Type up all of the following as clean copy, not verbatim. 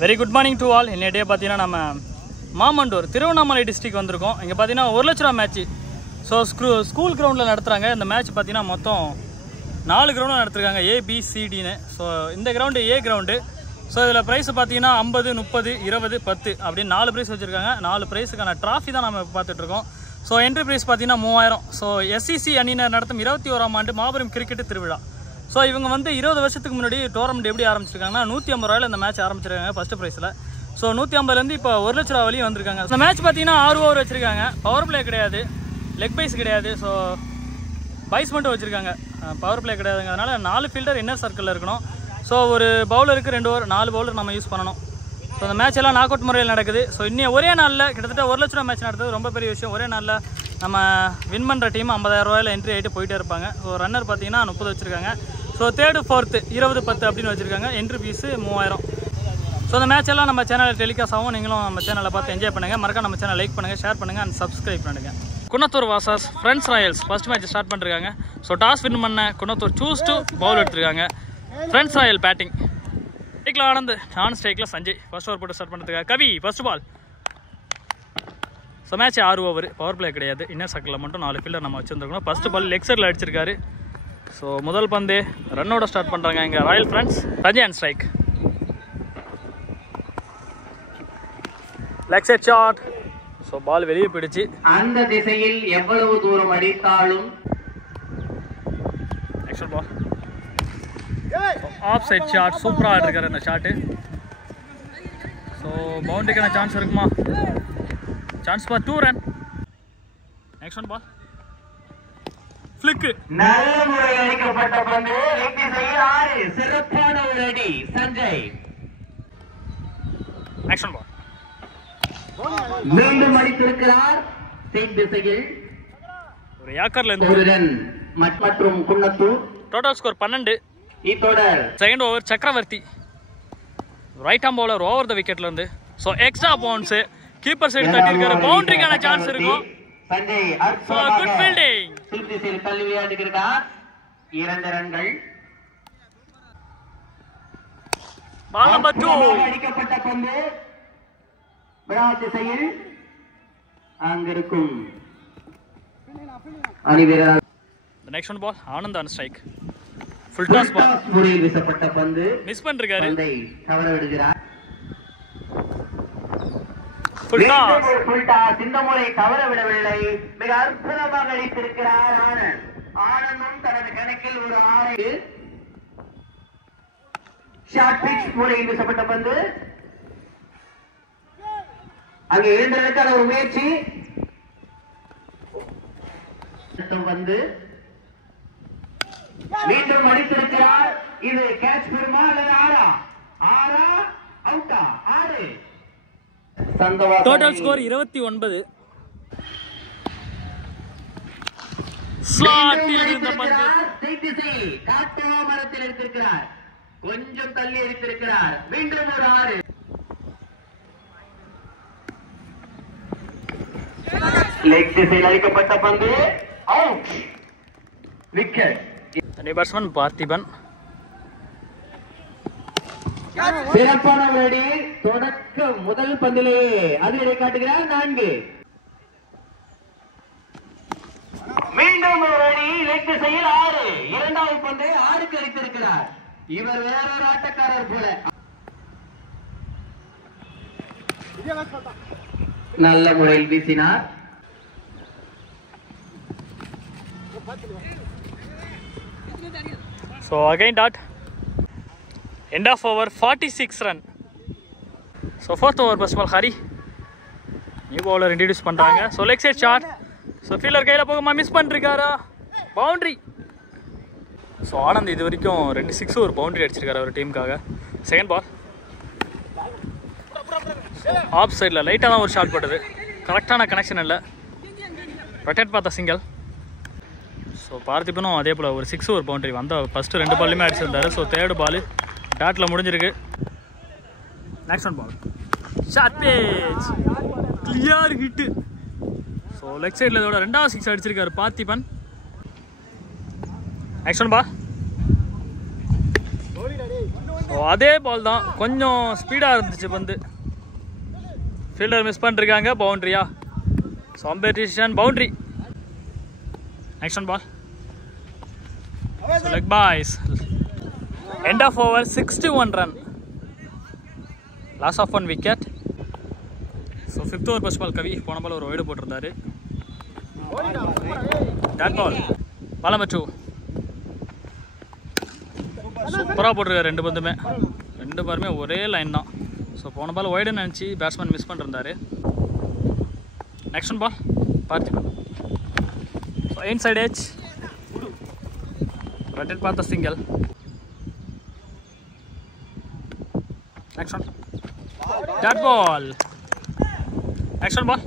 Very good morning to all. இன்னைய டே பார்த்தீங்கன்னா நம்ம மாமண்டூர் திருவண்ணாமலை டிஸ்ட்ரிக்ட் வந்திருக்கோம். இங்கே பார்த்தீங்கன்னா 1 லட்ச ரூபா மேட்ச்சு. ஸோ ஸ்கூல் கிரவுண்டில் நடத்துகிறாங்க. இந்த மேட்ச் பார்த்தீங்கன்னா மொத்தம் 4 கிரவுண்டில் நடத்துருக்காங்க, ABCDன்னு. ஸோ இந்த கிரவுண்டு A கிரவுண்டு. ஸோ இதில் ப்ரைஸ் பார்த்தீங்கன்னா 50, 30, 20, 10 அப்படின்னு 4 ப்ரைஸ் வச்சுருக்காங்க. 4 ப்ரைஸுக்கான ட்ராஃபி தான் நம்ம பார்த்துட்ருக்கோம். ஸோ என்ட்ரி ப்ரைஸ் பார்த்தீங்கன்னா 3000. ஸோ SEC அணியினர் நடத்தும் 21ஆம் ஆண்டு மாபெரும் கிரிக்கெட் திருவிழா. ஸோ இவங்க வந்து 20 வருஷத்துக்கு முன்னாடி டோர்னமெண்ட் எப்படி ஆரம்பிச்சிருக்காங்கன்னா 150 ரூபாயில் இந்த மேட்ச் ஆரம்பிச்சிருக்காங்க ஃபஸ்ட்டு ப்ரைஸில். ஸோ 150லேருந்து இப்போ 1 லட்ச ரூபா வரையும் வந்திருக்காங்க. இந்த மேட்ச் பார்த்தீங்கன்னா 6 ஓவர் வச்சுருக்காங்க. பவர் பிளே கிடையாது, லெக் பைஸ் கிடையாது. ஸோ பைஸ் மட்டும் வச்சுருக்காங்க, பவர் பிளே கிடையாதுங்கிறதுனால 4 ஃபீல்டர் இன்னர் சர்க்கிளில் இருக்கணும். ஸோ ஒரு பவுலருக்கு 2 ஓவர், 4 பவுலர் நம்ம யூஸ் பண்ணணும். ஸோ இந்த மேட்ச் எல்லாம் நாக் அவுட் முறையில் நடக்குது. ஸோ இன்னும் ஒரே நாளில் கிட்டத்தட்ட 1 லட்ச ரூபா மேட்ச் நடத்துறது ரொம்ப பெரிய விஷயம். ஒரே நாளில் நம்ம வின் பண்ணுற டீம் 50,000 ரூபாயில் என்ட்ரி ஆகிட்டு போயிட்டே இருப்பாங்க. ஸோ ரன்னர் பார்த்தீங்கன்னா 30 வச்சுருக்காங்க. ஸோ 3rd 4th 20, 10 அப்படின்னு வச்சுருக்காங்க. Entry fees 3000. ஸோ இந்த மேட்ச் எல்லாம் நம்ம சேனலில் டெலிகாஸ்ட் ஆகும். நீங்களும் நம்ம சேனலை பார்த்து என்ஜாய் பண்ணுங்கள். மறக்காம நம்ம சேனல் லைக் பண்ணுங்கள், ஷேர் பண்ணுங்கள் அண்ட் சப்ஸ்கிரைப் பண்ணுங்கள். குன்னத்தூர் வாசஸ் friends royals first match start பண்ணிருக்காங்க. ஸோ டாஸ் வின் பண்ண குன்னத்தூர் சூஸ் டு பவுல் எடுத்துருக்காங்க. Friends royal batting. ஸ்ட்ரைக்கில் ஆனந்த், நான் ஸ்ட்ரைக்கில் சஞ்சய். ஃபர்ஸ்ட் ஓவர் போட்டு ஸ்டார்ட் பண்ணுறதுக்காக Kavi first ball. So match 6 over, power play கிடையாது. இன்னர் சர்க்கிளில் மட்டும் 4 ஃபீல்டர் நம்ம வச்சுருந்துருக்கணும். ஃபர்ஸ்ட் பால் லெக் சைடில் அடிச்சிருக்காரு. ஸோ முதல் பந்து ரன்னோட ஸ்டார்ட் பண்ணுறாங்க இங்கே royal friends. Sanjay and strike. Leg side shot. So ball வெளியே போயிடுச்சு. அந்த திசையில் எவ்வளவு தூரம் அடித்தாலும் next ball off side shot. சூப்பராக ஆடிருக்காரு இந்த ஷாட்டு. ஸோ பவுண்டரிக்கான சான்ஸ் இருக்குமா? Chance for 2 run. Next ball flick. நல்ல முறையில் அடிக்கப்பட்ட பந்து லெக் திசையில் 6. சிறப்பான ஒரு அடி சஞ்சய். நெக்ஸ்ட் பால் மீண்டும் அடித்திருக்கிறார் சைட் திசையில். ஒரு யாக்கர்ல இருந்து ஒரு ரன் மற்றும் குன்னத்தூர். Total score 12. இத்தொடர் second over Chakravarthy right arm bowler over the விக்கெட்ல இருந்து. So extra bounce keeper side தட்டி இருக்காரு. பவுண்டரிக்கான சான்ஸ் இருக்கும். Sanjay good fielding. சைட் திசையில் தள்ளி விளையாடுகிறார். 2 ரன்கள். Ball number 2. அடிக்கப்பட்ட பந்து விராட் திசையில் அங்கிருக்கும் அணிவீரர். Next one ball Anand on strike. Full toss ball. முறையில் வீசப்பட்ட பந்து மிஸ் பண்ணிருக்காரு. பந்தை தவற விடுகிறார். Full toss. Full toss. இந்த முறை தவற விடவில்லை. மிக அற்புதமாக அடித்திருக்கிறார் ஆனந்த். ஆனந்தும் தனது கணக்கில் ஒரு 6. ஷார்ட் பிட்ச் முறையில் வீசப்பட்ட பந்து. அங்கே 2 ரன்னுக்கான ஒரு முயற்சி. வந்து மீண்டும் அடித்திருக்கிறார். இது கேட்ச் பெறுமா அல்லது ஆறா அவுட்டா? 6. Total score 29. ஸ்லாட்டில் இருந்த பந்து காட்டுவா மரத்தில் எடுத்திருக்கிறார். கொஞ்சம் தள்ளி அடித்திருக்கிறார். மீண்டும் ஒரு 6. லெக் திசையில் அடிக்கப்பட்ட பந்து அவுட். விக்கெட். பேட்ஸ்மேன் பார்த்திபன். சிறப்பான அடி. தொடக்க முதல் பந்திலேயே அதிரடி காட்டுகிறார். 4. மீண்டும் ஒரு அடி. லெக் திசையில் 6. இரண்டாவது பந்து 6க்கு அடித்திருக்கிறார். இவர் வேறொரு ஆட்டக்காரர் போல. நல்ல முறையில் வீசினார். So again dot. End of over 46 run. So 4th over first ball Hari. New bowler introduce பண்றாங்க. So leg side shot. So fielder கையில போகுமா மிஸ் பண்ணிருக்காரா? பவுண்டரி. So ஆனந்த் இது வரைக்கும் 2 6 ஒரு பவுண்டரி அடிச்சிருக்காரு அவர் டீமுக்காக. செகண்ட் பால் ஆஃப் சைடில் லைட்டாக தான் ஒரு ஷாட் போட்டது. கரெக்டான கனெக்ஷன் இல்லை. ரொட்டேட் பார்த்த சிங்கிள். ஸோ பார்த்திபனும் அதே போல் ஒரு 6 ஒரு பவுண்டரி வந்தால் ஃபஸ்ட்டு 2 பால்லையுமே அடிச்சிருந்தாரு. ஸோ 3rd பால் டாட்டில் முடிஞ்சிருக்கு. நெக்ஸ்ட் ஒன் பால் ஷார்ட் பேஜ் கிளியர் ஹிட்டு. ஸோ லெக் சைடில் இதோட 2வது 6 அடிச்சிருக்காரு பார்த்திபன். நெக்ஸ்ட் ஒன் பால் அதே பால் தான், கொஞ்சம் ஸ்பீடாக இருந்துச்சு பந்து. ஃபீல்டர் மிஸ் பண்ணிருக்காங்க. பவுண்ட்ரியா? Competition boundary. Next one ball. Leg byes. End of over 61 run. Loss of 1 wicket. So 5th over first ball Kavi. போன பால் ஒரு வைடு போட்டிருந்தாரு. Dot ball. Ball number 2. சூப்பராக போட்டிருக்காரு ரெண்டு பந்துமே. ரெண்டு பாருமே ஒரே லைன் தான். ஸோ போன பால் வைடுன்னு நினச்சி பேட்ஸ்மேன் மிஸ் பண்ணிருந்தாரு. Next one ball. Parthiban. So inside edge. ரட்டட் பார்த்த single. Next one. Dot ball. Next one ball.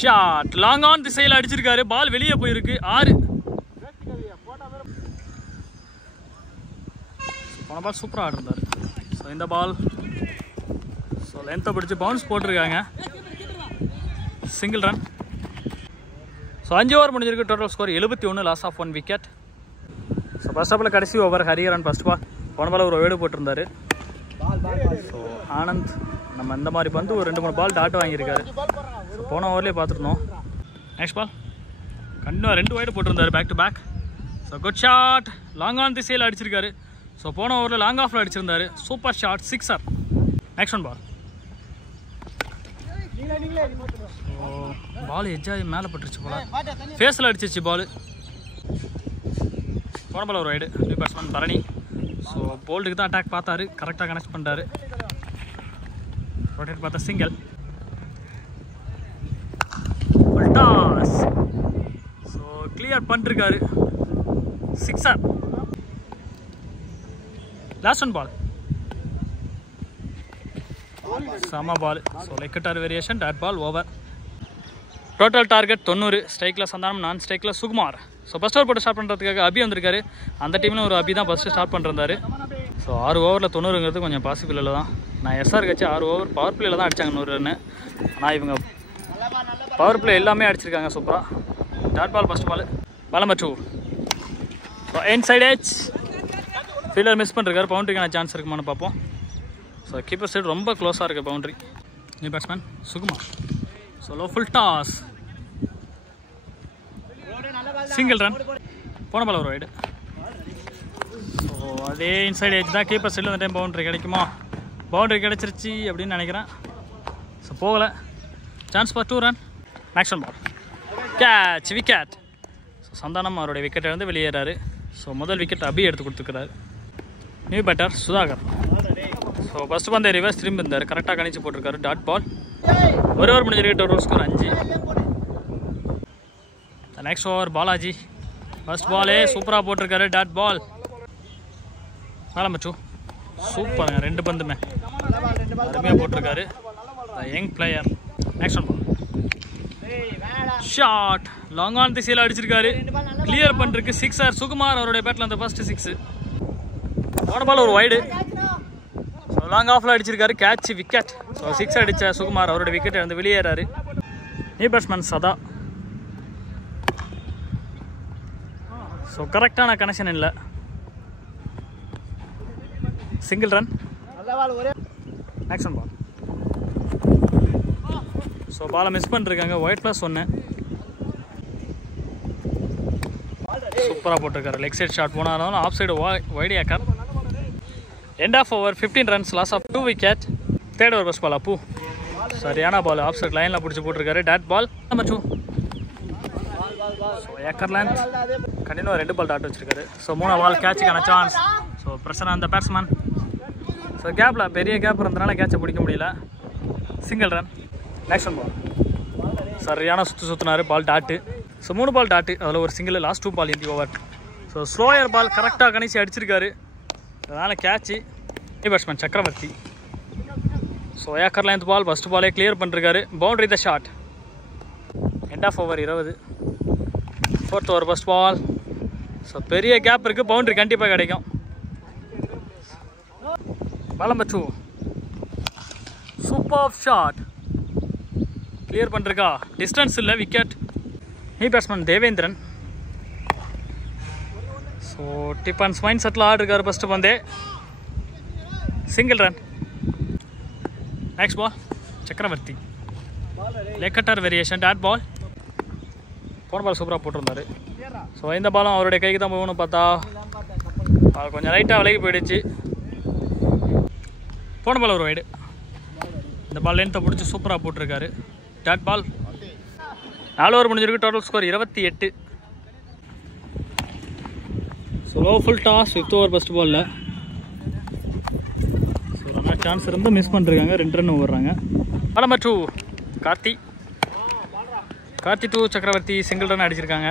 Shot. Long on திசையில் அடிச்சிருக்காரு. பால் வெளியே போயிருக்கு. 6. போன பால் சூப்பராக ஆடிருந்தார். ஸோ இந்த பால் ஸோ லென்த்தை பிடிச்சி பவுன்ஸ் போட்டிருக்காங்க. Single run. ஸோ 5 ஓவர் முடிஞ்சிருக்கு. Total score 71. Loss of 1 wicket. So first ஆஃபில் கடைசி ஓவர் ஹரிஹரன் ஃபர்ஸ்ட் பால். போன பால் ஒரு வைடு போட்டிருந்தாரு. ஸோ ஆனந்த் நம்ம இந்த மாதிரி பந்து ஒரு 2-3 பால் டாட் வாங்கியிருக்காரு. ஸோ போன ஓவர்லேயே பார்த்துருந்தோம். நெக்ஸ்ட் பால் கண்டிப்பாக 2 வைடு போட்டிருந்தாரு back to back. So good shot. Long on திசையில் அடிச்சிருக்காரு. ஸோ போன ஓவரில் லாங் ஆஃபில் அடிச்சிருந்தாரு. Super shot. 6. Next one ball. Ball எஜ்ஜாகி மேலே பட்டுருச்சு போல. ஃபேஸில் அடிச்சிருச்சு பால். போன பால் ஒரு wide. New batsman Bharani. So போல்டுக்கு தான் அட்டாக் பார்த்தாரு. கரெக்டாக கனெக்ட் பண்ணிட்டாரு. ரொட்டேட் பார்த்தா சிங்கிள். டாஸ். ஸோ கிளியர் பண்ணிருக்காரு. 6. Last one ball. சம ball. So leg cutter variation. Dot ball. Over. Total target 90. ஸ்ட்ரைக்கில் சந்தானம், நான் ஸ்ட்ரைக்கில் சுகுமார். ஸோ ஃபஸ்ட் ஓவர் போட்டு ஸ்டார்ட் பண்ணுறதுக்காக அபி வந்திருக்காரு. அந்த டீமில் ஒரு அபி தான் ஃபஸ்ட்டு ஸ்டார்ட் பண்ணிருந்தாரு. ஸோ 6 ஓவரில் 90ங்கிறது கொஞ்சம் பாசிபிள் இல்லை தான். நான் எஸ்ஆர் கட்சி 6 ஓவர் பவர் பிளேயில் தான் அடித்தாங்க 100 ரன்னு. ஆனால் இவங்க பவர் பிளே எல்லாமே அடிச்சிருக்காங்க சூப்பராக. Dot ball first ball. Ball number 2. So inside edge. Fielder miss பண்ணிருக்காரு. பவுண்ட்ரிக்கான சான்ஸ் இருக்குமான்னு பார்ப்போம். ஸோ கீப்பர் சைடு ரொம்ப க்ளோஸாக இருக்குது boundary. New batsman Sukumar. So low full toss. Single run. போன பால் ஒரு வைடு. ஸோ அதே இன்சைட் எட்ஜ் தான். கீப்பர் சைடில் இந்த டைம் பவுண்ட்ரி கிடைக்குமா? பவுண்ட்ரி கிடைச்சிருச்சு அப்படின்னு நினைக்கிறேன். ஸோ போகலை. Chance for 2 run. Next one ball. Catch. Wicket. So Santhanam அவருடைய விக்கெட்டை வந்து வெளியேறாரு. ஸோ முதல் விக்கெட் அபி எடுத்து கொடுத்துருக்கிறாரு. New batter Sudhakar. So first பந்து ரிவர்ஸ் திரும்பி இருந்தார். கரெக்டாக கணிச்சு போட்டிருக்காரு. Dot ball. ஒரு ஓவர் முடிஞ்சிருக்கு. Total score 5. Next over Balaji. First பாலே சூப்பராக போட்டிருக்காரு. Dot ball. Ball number 2. சூப்பருங்க. 2 பந்துமே அருமையாக போட்டிருக்காரு. Young player. Next one ball. Shot. Long on திசையில் அடிச்சிருக்காரு. கிளியர் பண்ணிருக்கு. 6. சுகுமார் அவருடைய பேட்டில் அந்த ஃபர்ஸ்ட் 6. போன பால் ஒரு வைடு. ஸோ லாங் ஆஃபில் அடிச்சிருக்காரு. கேட்ச். விக்கெட். ஸோ 6 அடித்த சுகுமார் அவருடைய விக்கெட்டை வந்து வெளியேறாரு. New batsman Sadha. ஸோ கரெக்டான கனெக்ஷன் இல்லை. Single run. Next one ball. So பாலை மிஸ் பண்ணிருக்காங்க. ஒயிட் +1. சூப்பராக போட்டிருக்காரு. லெக் சைட் ஷாட் போனாலும் off side wide yorker. End of over 15 runs. Loss of 2 wicket. Third over first ball Appu. சரியான பால். ஆஃப் சைட் லைனில் பிடிச்சி போட்டிருக்காரு. Dot ball number 2. So yorker length. Continue 2 ball dot வச்சிருக்காரு. So 3 ball கேட்சுக்கான chance. So பிரச்சனை அந்த batsman. So கேப்பில் பெரிய gap இருந்தனால கேட்சை பிடிக்க முடியல. Single run. Next one ball. சரியான சுற்றினார். Ball dot. So 3 ball dot. அதில் ஒரு சிங்கிள். லாஸ்ட் 2 பால் இந்த ஓவர். ஸோ ஸ்லோயர் பால் கரெக்டாக கணிச்சு அடிச்சிருக்காரு. அதனால் catch. New batsman Chakravarthy. So yorker length ball. First பாலே கிளியர் பண்ணிருக்காரு. Boundary the shot. End of over 20. 4th over first ball. So பெரிய கேப் இருக்குது. பவுண்டரி கண்டிப்பாக கிடைக்கும். Ball number 2. Super shot. Clear பண்ணிருக்கா. டிஸ்டன்ஸ் இல்லை. Wicket. New batsman Devendran. So tip and ஸ்மைன் settle ஆடிருக்காரு ஃபஸ்ட்டு பந்தே. Single run. Next ball Chakravarthy, leg cutter variation, dot ball. போன பால் சூப்பராக போட்டிருந்தாரு. ஸோ இந்த பாலும் அவருடைய கைக்கு தான் போகணும்னு பார்த்தா கொஞ்சம் லைட்டாக விலகி போயிடுச்சு. போன பால் ஒரு வைடு. இந்த பால் லென்த்தை பிடிச்சி சூப்பராக போட்டிருக்காரு. Dot ball. 4 ஓவர் முடிஞ்சிருக்கு. Total score 28. So low full toss 5th over first பாலில். ஸோ நல்லா சான்ஸ் இருந்து மிஸ் பண்ணிருக்காங்க. 2 ரன் ஓடுறாங்க. பால் நம்பர் 2 கார்த்தி 2 சக்கரவர்த்தி சிங்கிள் ரன் அடிச்சிருக்காங்க.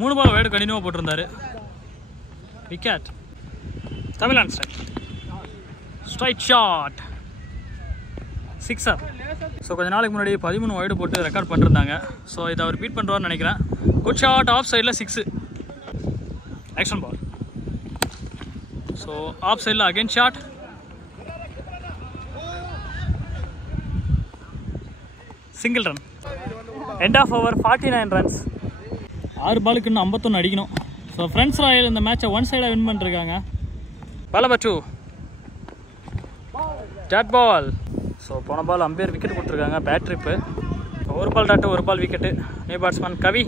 3 பால் வைடு கண்டினியூவாக போட்டிருந்தாரு. Wicket. Tamil Nadu straight shot, sixer. So கொஞ்சம் நாளைக்கு முன்னாடி 13 வைடு போட்டு ரெக்கார்ட் பண்ணிருந்தாங்க. ஸோ இதை அவர் பீட் பண்ணுறாருன்னு நினைக்கிறேன். குட் ஷாட், ஆஃப் சைடில் 6. Action ball. ஸோ ஆஃப் சைடில் again shot. Single run. End of over 49 runs. 6 பாலுக்கு இன்னும் 51 அடிக்கணும். ஸோ ஃப்ரெண்ட்ஸ் ராயல் இந்த மேட்சை ஒன் சைடாக வின் பண்ணிருக்காங்க. Ball number 2 dot ball. So போன பால் அம்பேர் விக்கெட் கொடுத்துருக்காங்க. பேட் ட்ரிப்பு. ஒரு பால் டாட்டு, ஒரு ball wicket. New batsman Kavi.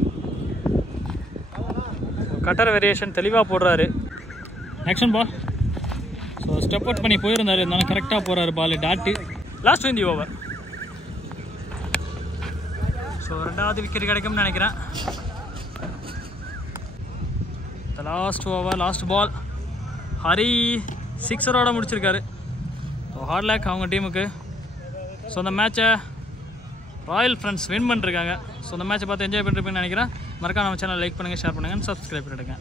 Cutter variation தெளிவாக போடுறாரு. Action ball. So step out பண்ணி போயிருந்தார், இருந்தாலும் கரெக்டாக போகிறாரு ball. Dot. Last in the over. So 2வது விக்கெட் கிடைக்கும்னு நினைக்கிறேன். Last over, last ball. Hari 6 முடிச்சிருக்காரு. ஸோ ஹார்ட் லேக் அவங்க டீமுக்கு. ஸோ அந்த மேட்சை ராயல் ஃப்ரெண்ட்ஸ் வின் பண்ணிருக்காங்க. ஸோ அந்த மேட்சை பார்த்து என்ஜாய் பண்ணிருப்பீங்கன்னு நினைக்கிறேன். மறக்காம நம்ம சேனல் லைக் பண்ணுங்கள், ஷேர் பண்ணுங்கள், சப்ஸ்கிரைப் பண்ணிடுங்க.